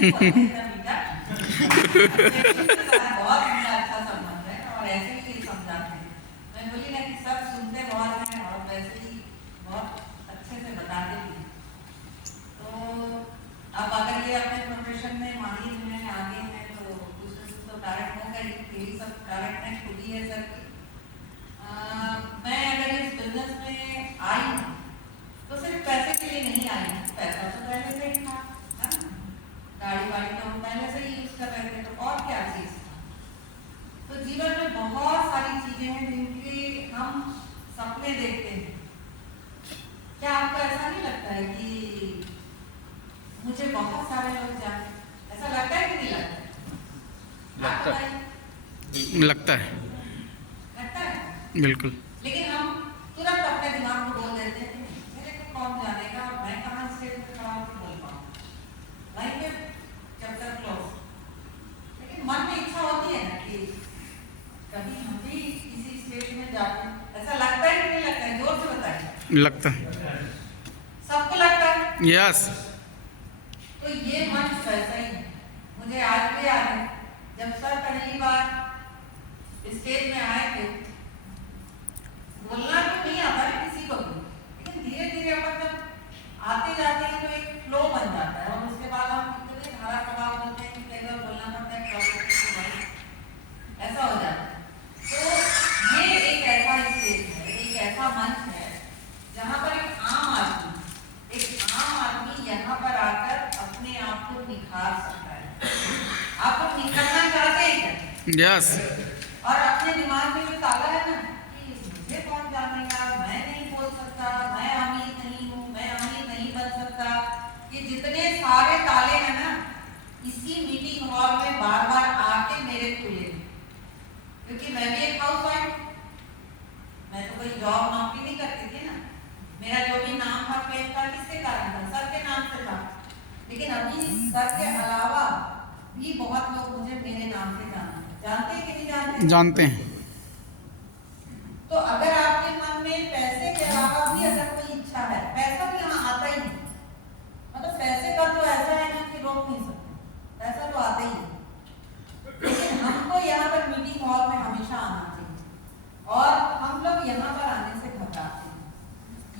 ऐसे बहुत मीठा बहुत मीठा अच्छा संबंध है और ऐसे ही समझाते हैं। मैं बोली ना कि सब सुनते बहुत हैं और वैसे ही बहुत अच्छे से बताते भी हैं। तो अब अगर ये अपने प्रोफेशन में माहिर हैं, आगे हैं, तो कुछ तो डायरेक्ट होगा ही, यही सब डायरेक्टनेस खुली है सर की। मैं अगर इस बिजनेस में आई हूँ तो सिर्फ पैसे के लिए नहीं आई हूँ। पैसा तो पहले से ही था, है ना? गाड़ी वाड़ी तो हम पहले से ही यूज कर रहे थे, तो और क्या चीज था? तो जीवन में बहुत सारी चीजें हैं जिनके हम सपने देखते हैं। क्या आपको ऐसा नहीं लगता है कि मुझे बहुत सारे लोग जाने, ऐसा लगता है कि नहीं लगता? लगता है लगता है लगता है। बिल्कुल। लेकिन हम तुरंत अपने दिमाग को बोल देते हैं कि मेरे को कौन जानेगा, मैं कहाँ स्टेज पे खड़ा होकर बोल पाऊँ। लाइफ में चैप्टर क्लोज। लेकिन मन में इच्छा होती है ना कि कभी हम भी किसी स्टेज में जाते। ऐसा लगता है कि नहीं लगता है? जोर से बताइए। लगता है। सबको लगता है। यस। तो ये मंच वैसा ही है। मुझे आज भी याद है जब सर पहली बार स्टेज में आए थे, बोलना तो नहीं आता है किसी को भी, लेकिन धीरे धीरे अपन जब आते जाते हैं तो एक फ्लो बन जाता है और उसके बाद हम इतने धारा प्रभाव होते हैं कि कई बार बोलना पड़ता है, ऐसा हो जाता है। तो ये एक ऐसा स्टेज है, एक ऐसा मंच है जहाँ पर एक आम आदमी यहाँ पर आकर अपने आप को निखार सकता है। आप लोग निखरना चाहते हैं क्या? यस। और अपने दिमाग में जो ताला है ना कि मुझे कौन जानेगा, मैं नहीं बोल सकता, मैं अमीर नहीं हूँ, मैं अमीर नहीं बन सकता, ये जितने सारे ताले हैं ना, इसी मीटिंग हॉल में बार बार आके मेरे खुले। क्योंकि मैं भी एक हाउसवाइफ, मैं तो कोई जॉब नौकरी नहीं करती थी ना। मेरा जो भी नाम था फेम था किसके कारण था? सर के नाम से था। लेकिन अभी सर के अलावा भी बहुत लोग मुझे मेरे नाम से जानते हैं कि नहीं जानते? जानते हैं। तो अगर आपके मन में पैसे के अलावा भी अगर कोई इच्छा है, पैसा भी यहाँ आता ही है, मतलब पैसे का तो ऐसा है ना कि रोक नहीं सकते, पैसा तो आता ही है। लेकिन हमको यहाँ पर मीटिंग हॉल में हमेशा आना चाहिए और हम लोग यहाँ पर आने से घबराते हैं।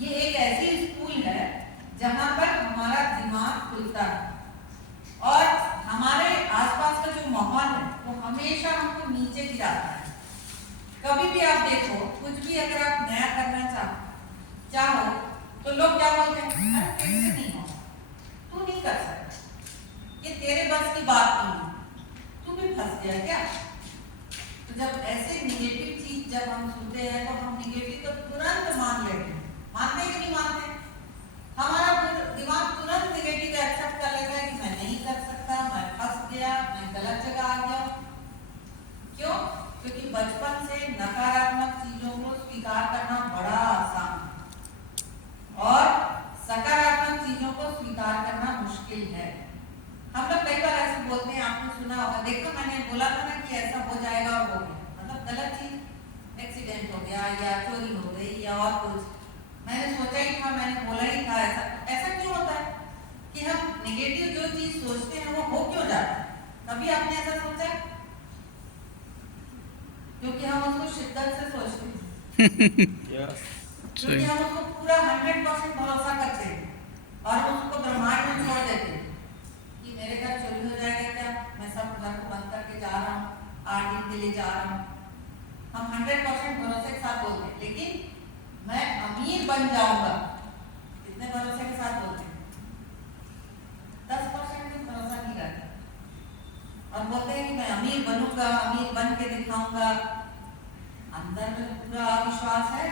ये एक ऐसी स्कूल है जहाँ पर हमारा दिमाग खुलता है और हमारे आसपास का जो माहौल है वो हमेशा हमको नीचे गिराता है। कभी भी आप देखो, कुछ भी अगर आप नया करना चाहो तो लोग क्या बोलते हैं? अरे तेरे से नहीं होगा, तू नहीं कर सकता, ये तेरे बस की बात नहीं है, तू भी फंस गया क्या? तो जब ऐसे निगेटिव चीज जब हम सुनते हैं तो हम निगेटिव को तुरंत मान लेते हैं। मानते हैं कि नहीं मानते? हमारा दिमाग तुरंत निगेटिव एक्सेप्ट कर लेता है कि मैं नहीं कर सकता, मैं फंस गया, मैं गलत जगह आ गया। क्यों? क्योंकि बचपन से नकारात्मक चीजों को स्वीकार करना बड़ा आसान है और सकारात्मक चीजों को स्वीकार करना मुश्किल है। हम लोग कई बार ऐसे बोलते हैं, आपने सुना होगा, देखो मैंने बोला था ना कि ऐसा हो जाएगा और हो गया, मतलब गलत चीज, एक्सीडेंट हो गया या चोरी हो गई या और कुछ। मैंने सोचा ही था, मैंने बोला ही था। ऐसा ऐसा क्यों होता है कि हम नेगेटिव जो चीज सोचते हैं वो हो क्यों जाता है? कभी आपने ऐसा सोचा है? क्योंकि हम उसको शिद्दत से सोचते हैं। क्योंकि हम उसको पूरा 100% भरोसा करते हैं और हम उसको ब्रह्मांड में छोड़ देते हैं कि मेरे घर चोरी हो जाएगा क्या, मैं सब घर को बंद करके जा रहा हूँ, 8 दिन के लिए जा रहा हूँ। हम 100% भरोसे के साथ बोलते हैं, लेकिन मैं अमीर बन जाऊंगा, कितने भरोसे के साथ बोलते हैं? 10% भी भरोसा नहीं करते और बोलते हैं कि मैं अमीर बनूंगा, अमीर बन के दिखाऊंगा। अंदर में पूरा अविश्वास है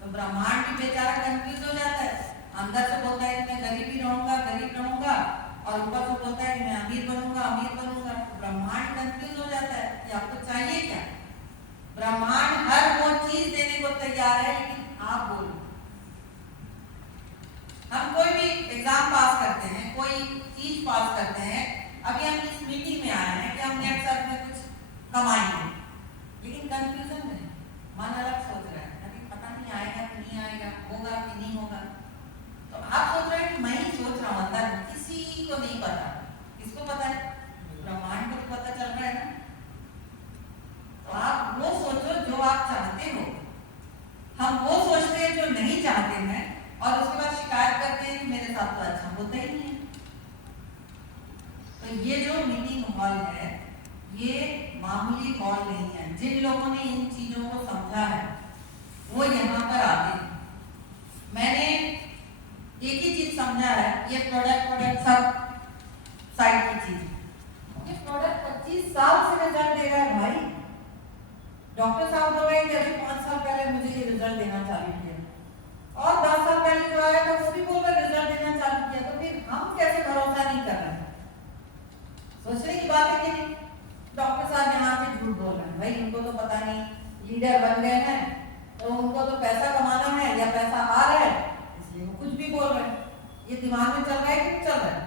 तो ब्रह्मांड भी बेचारा कंफ्यूज हो जाता है। अंदर से बोलता है कि मैं गरीब रहूंगा और ऊपर से बोलता है कि मैं अमीर बनूंगा। ब्रह्मांड कंफ्यूज हो जाता है कि आपको चाहिए क्या? ब्रह्मांड हर वो चीज देने को तैयार है, लेकिन आप बोलो। हम कोई भी एग्जाम पास करते हैं, कोई चीज पास करते हैं, अभी हम इस मीटिंग में आए हैं कि हम नेट सर्च में कुछ कमाएंगे, लेकिन कंफ्यूजन में मन अलग सोच रहा है, अभी पता नहीं आएगा कि नहीं आएगा, होगा कि नहीं होगा। तो आप सोच रहे हैं कि मैं ही सोच रहा हूँ, अंदर किसी को नहीं पता किसको पता है? ब्रह्मांड को तो पता चल रहा है ना। तो आप वो सोचो जो आप चाहते हो। हम वो सोचते हैं जो नहीं चाहते हैं और उसके बाद शिकायत करते हैं कि मेरे साथ तो अच्छा होता ही नहीं है। तो ये जो मीटिंग हॉल है ये मामूली हॉल नहीं है। जिन लोगों ने इन चीजों को समझा है वो यहाँ पर आते हैं। मैंने एक ही चीज समझा है, ये प्रोडक्ट सब साइड की चीज। ये प्रोडक्ट 25 साल से रिजल्ट दे रहा है भाई। डॉक्टर साहब बोल रहे हैं कि अभी 5 साल पहले मुझे ये रिजल्ट देना चालू किया और 10 साल पहले जो आया था वो भी बोल रहे रिजल्ट देना चालू किया। तो फिर हम कैसे भरोसा नहीं कर रहे हैं? सोचने की बात है कि नहीं? डॉक्टर साहब यहाँ पे झूठ बोल रहे हैं भाई। इनको तो पता नहीं, लीडर बन गए हैं तो उनको तो पैसा कमाना है या पैसा आ रहा है, इसलिए वो कुछ भी बोल रहे हैं। ये दिमाग में चल रहा है कि नहीं चल रहा है?